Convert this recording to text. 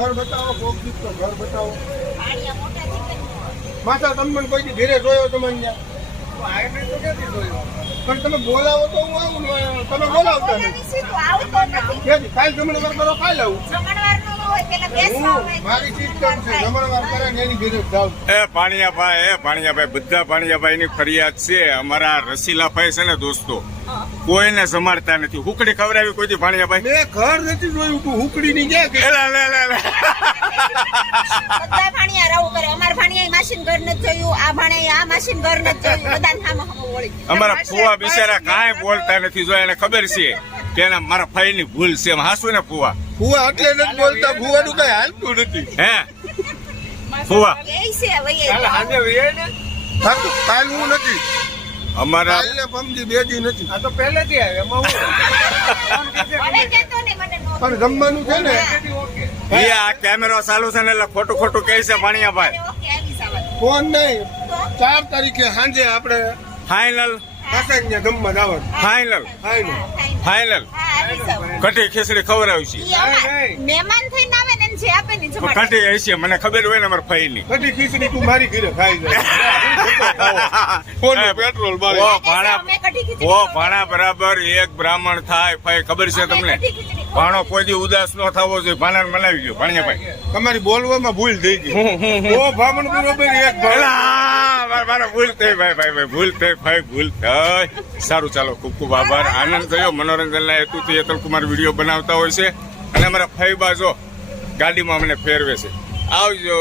ઘર બતાવો, કોક દીક તો ઘર બતાવો. માતા તમને કોઈ દી ઘરે જોયો તમને પણ તમે બોલાવો તો હું આવું ને તમે બોલાવતા નથી. કાલ જમણવાર કરો, કાલ આવું. મારી સિસ્ટમ છે, જમણવાર કરે ને એની ઘરે જાવ. ભાણિયાભાઈ બધા ભાણિયાભાઈ ની ફરિયાદ છે. અમારા રસીલાભાઈ છે ને દોસ્તો, કોઈને સમારતા નથી. હુકડી ખવડાવી કોઈ દી ભાણિયાભાઈ? મેં ઘર નથી જોયું, તું હુકડી ની ગયા કે બધા ભાણિયા રાવું કરે. અમારા ભાણિયા માસીન ઘર નથી જોયું, આ ભાણિયા આ માસીન ઘર નથી જોયું. બધા સામે વળી અમારા ફુવા બિચારા કાંઈ બોલતા નથી. જો એને ખબર છે કે એના મારા ભાઈ ની ભૂલ છે. હાસુ ને ફુવા? ભૂવા એટલે નથી બોલતા, ભૂવાનું કઈ હાલતું નથી. હે ફુવા? એ છે વઈએ કાલ હું નથી, અમારા કાલ ને પમજી બે દી નથી. હવે કેતો ને મને નો પણ જમવાનું છે ને એ આ કેમેરો ચાલુ છે ને એટલે ખોટું ખોટું કહે છે ભાણિયાભાઈ. ઓકે આવી સાવત ફોન નહીં. 4 તારીખે સાંજે આપણે ફાઇનલ કાકાને જમવા જવાનું. Final final. ફાઇનલ હા આવી સાવત કઢી ખીચડી ખવડાવી છે. મહેમાન થઈને આવે ને જે આપે ને જમાડે. કઢી હશે, મને ખબર હોય ને મારા ભાઈ ની. કઢી ખીચડી તું મારી ઘરે ખાઈ જાય. ફોનનું પેટ્રોલ મારે. ઓ ભાણા બરાબર એક બ્રાહ્મણ થાય. ભાઈ ખબર છે તમને? ભાણો કોઈ દી ઉદાસ ન થવો જોઈએ. ભાણાને મનાવી ગયો ભાણિયાભાઈ. તમારી બોલવામાં ભૂલ થઈ ગઈ. ઓ બ્રાહ્મણ બરોબર એક મારા ભૂલ થઈ ભાઈ, ભૂલ થઈ ભાઈ, ભૂલ થઈ. સારું, ચાલો, ખૂબ ખૂબ આભાર. આનંદ થયો. મનોરંજનના હેતુથી અતુલ કુમાર વિડીયો બનાવતા હોય છે અને અમારા ફઈ બાજો ગાડીમાં અમને ફેરવે છે. આવજો.